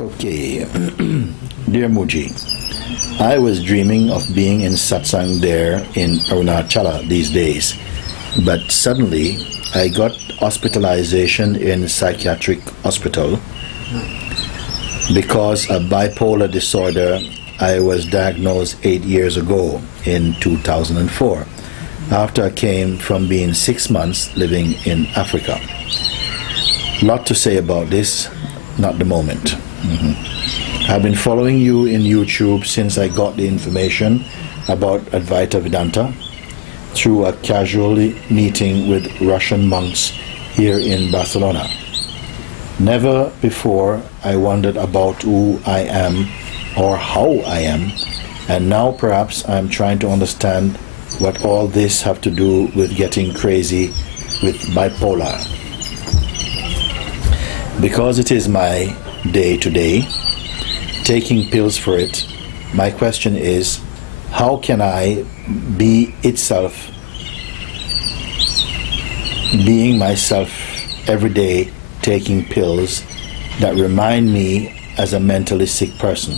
Okay, dear Mooji, I was dreaming of being in satsang there in Arunachala these days, but suddenly I got hospitalization in psychiatric hospital because of bipolar disorder. I was diagnosed 8 years ago in 2004 after I came from being 6 months living in Africa. Lot to say about this, not the moment. I've been following you in YouTube since I got the information about Advaita Vedanta through a casual meeting with Russian monks here in Barcelona. Never before I wondered about who I am or how I am, and now perhaps I'm trying to understand what all this have to do with getting crazy with bipolar. Because it is my day-to-day, taking pills for it, my question is, how can I be itself, being myself every day, taking pills that remind me as a mentally sick person?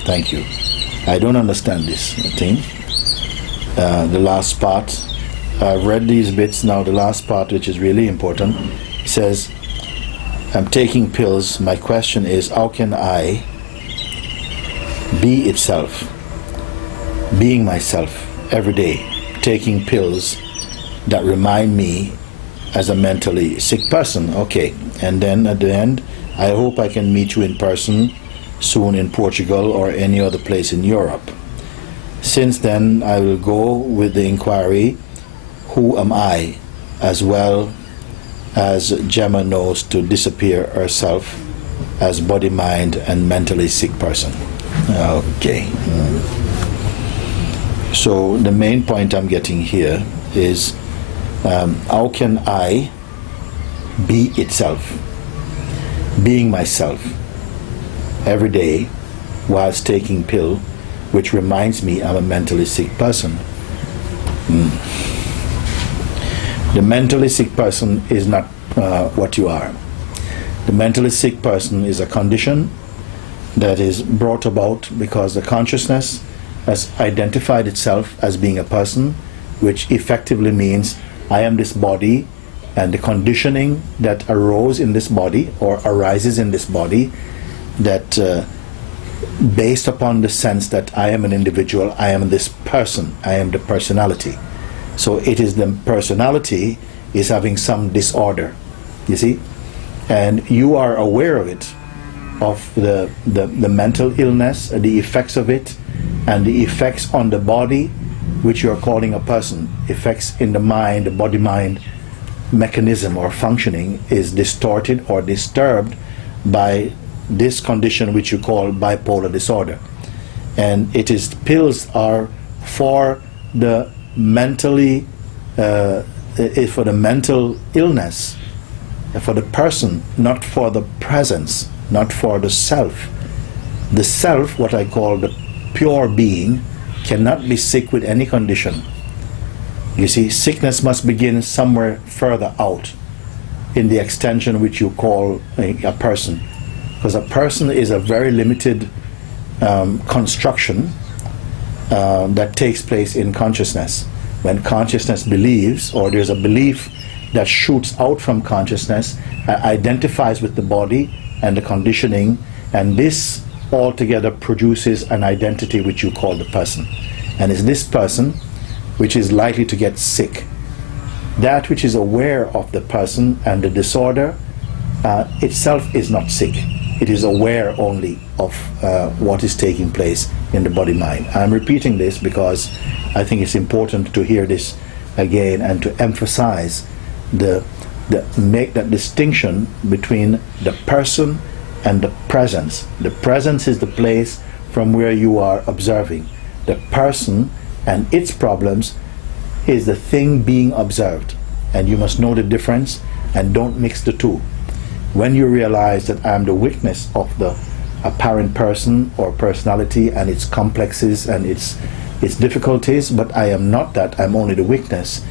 Thank you. I don't understand this thing. The last part, I've read these bits now. The last part, which is really important, says, I'm taking pills. My question is, how can I be itself, being myself every day, taking pills that remind me as a mentally sick person? Okay, and then at the end, I hope I can meet you in person soon in Portugal or any other place in Europe. Since then, I will go with the inquiry, who am I, as well as Gemma knows to disappear herself as body, mind, and mentally sick person. Okay. So the main point I'm getting here is, how can I be itself, being myself every day whilst taking pill which reminds me I'm a mentally sick person? The mentally sick person is not what you are. The mentally sick person is a condition that is brought about because the consciousness has identified itself as being a person, which effectively means I am this body, and the conditioning that arose in this body or arises in this body, that based upon the sense that I am an individual, I am this person, I am the personality. So it is the personality is having some disorder, you see, and you are aware of it, of the mental illness, the effects of it, and the effects on the body, which you are calling a person. Effects in the mind, the body-mind mechanism or functioning is distorted or disturbed by this condition which you call bipolar disorder. And it is, pills are for the mentally for the mental illness, for the person, not for the presence, not for the self. The self, what I call the pure being, cannot be sick with any condition. You see, sickness must begin somewhere further out in the extension which you call a person, because a person is a very limited construction that takes place in consciousness. When consciousness believes, or there's a belief that shoots out from consciousness, identifies with the body and the conditioning, and this altogether produces an identity which you call the person. And it's this person which is likely to get sick. That which is aware of the person and the disorder itself is not sick. It is aware only of what is taking place in the body-mind. I'm repeating this because I think it's important to hear this again and to emphasize make that distinction between the person and the presence. The presence is the place from where you are observing. The person and its problems is the thing being observed, and you must know the difference and don't mix the two. When you realize that I'm the witness of the apparent person or personality and its complexes and its difficulties, but I am not that, I'm only the witness,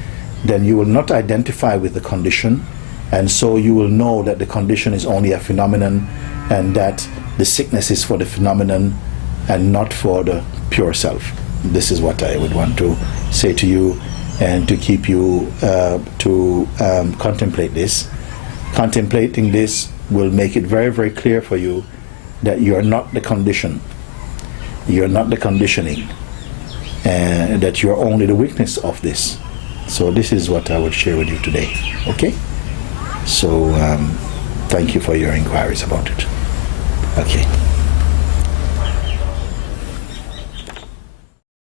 then you will not identify with the condition, and so you will know that the condition is only a phenomenon, and that the sickness is for the phenomenon and not for the pure self. This is what I would want to say to you, and to keep you to contemplate this. Contemplating this will make it very, very clear for you that you are not the condition, you're not the conditioning, and that you're only the witness of this. So this is what I would share with you today. Okay? So thank you for your inquiries about it. Okay.